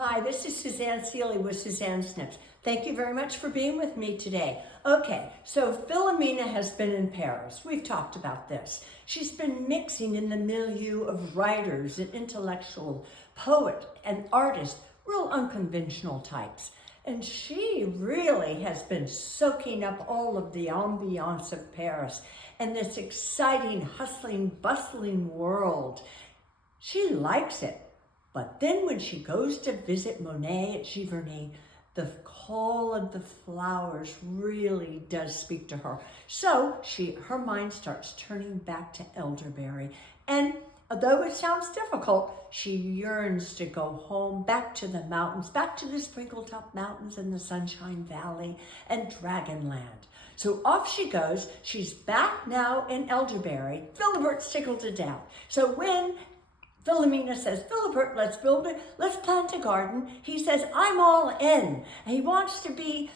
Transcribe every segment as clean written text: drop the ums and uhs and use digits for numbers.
Hi, this is Suzanne Seeley with Suzanne Snips. Thank you very much for being with me today. Okay, so Filomena has been in Paris. We've talked about this. She's been mixing in the milieu of writers and intellectual poet and artist, real unconventional types. And she really has been soaking up all of the ambiance of Paris and this exciting, hustling, bustling world. She likes it. But then when she goes to visit Monet at Giverny, the call of the flowers really does speak to her. So her mind starts turning back to elderberry. And although it sounds difficult, she yearns to go home, back to the mountains, back to the sprinkle-top mountains and the Sunshine Valley and Dragonland. So off she goes. She's back now in elderberry. Filibert's tickled to death. So when Filomena says, Filibert, let's plant a garden, he says, I'm all in. And he wants to be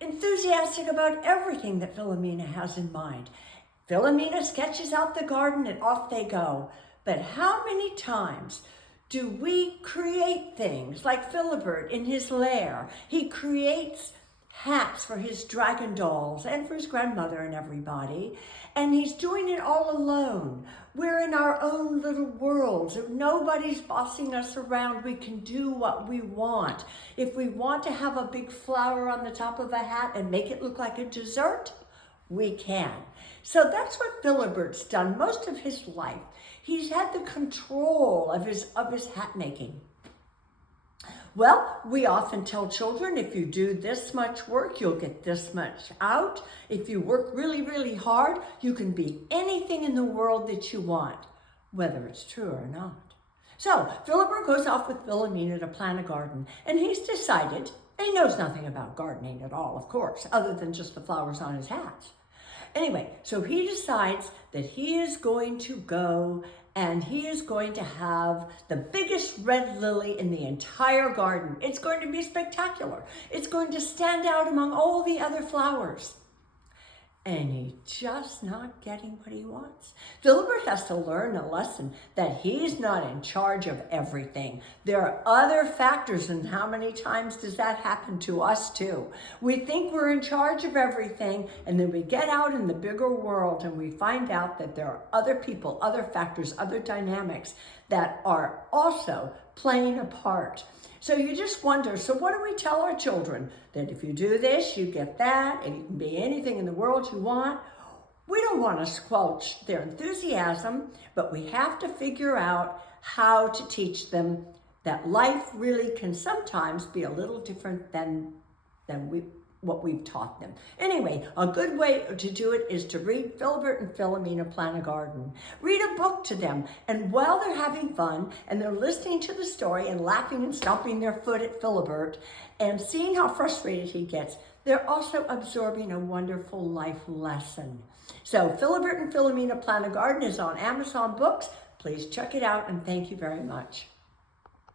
enthusiastic about everything that Filomena has in mind. Filomena sketches out the garden and off they go. But how many times do we create things like Filibert in his lair? He creates hats for his dragon dolls and for his grandmother and everybody. And he's doing it all alone. We're in our own little worlds. If nobody's bossing us around, we can do what we want. If we want to have a big flower on the top of a hat and make it look like a dessert, we can. So that's what Filibert's done most of his life. He's had the control of his hat making. Well, we often tell children, if you do this much work, you'll get this much out. If you work really, really hard, you can be anything in the world that you want, whether it's true or not. So Filibert goes off with Filomena to plant a garden, and he's decided, and he knows nothing about gardening at all, of course, other than just the flowers on his hats. Anyway, so he decides that he is going to go and he is going to have the biggest red lily in the entire garden. It's going to be spectacular. It's going to stand out among all the other flowers. And he's just not getting what he wants. Filibert has to learn a lesson that he's not in charge of everything. There are other factors, and how many times does that happen to us too? We think we're in charge of everything, and then we get out in the bigger world and we find out that there are other people, other factors, other dynamics that are also playing a part. So you just wonder, so what do we tell our children? That if you do this, you get that, and you can be anything in the world you want. We don't want to squelch their enthusiasm, but we have to figure out how to teach them that life really can sometimes be a little different than what we've taught them. Anyway, a good way to do it is to read Filibert and Filamina Plant a Garden. Read a book to them, and while they're having fun and they're listening to the story and laughing and stomping their foot at Filibert and seeing how frustrated he gets, they're also absorbing a wonderful life lesson. So Filibert and Filamina Plant a Garden is on Amazon Books. Please check it out, and thank you very much.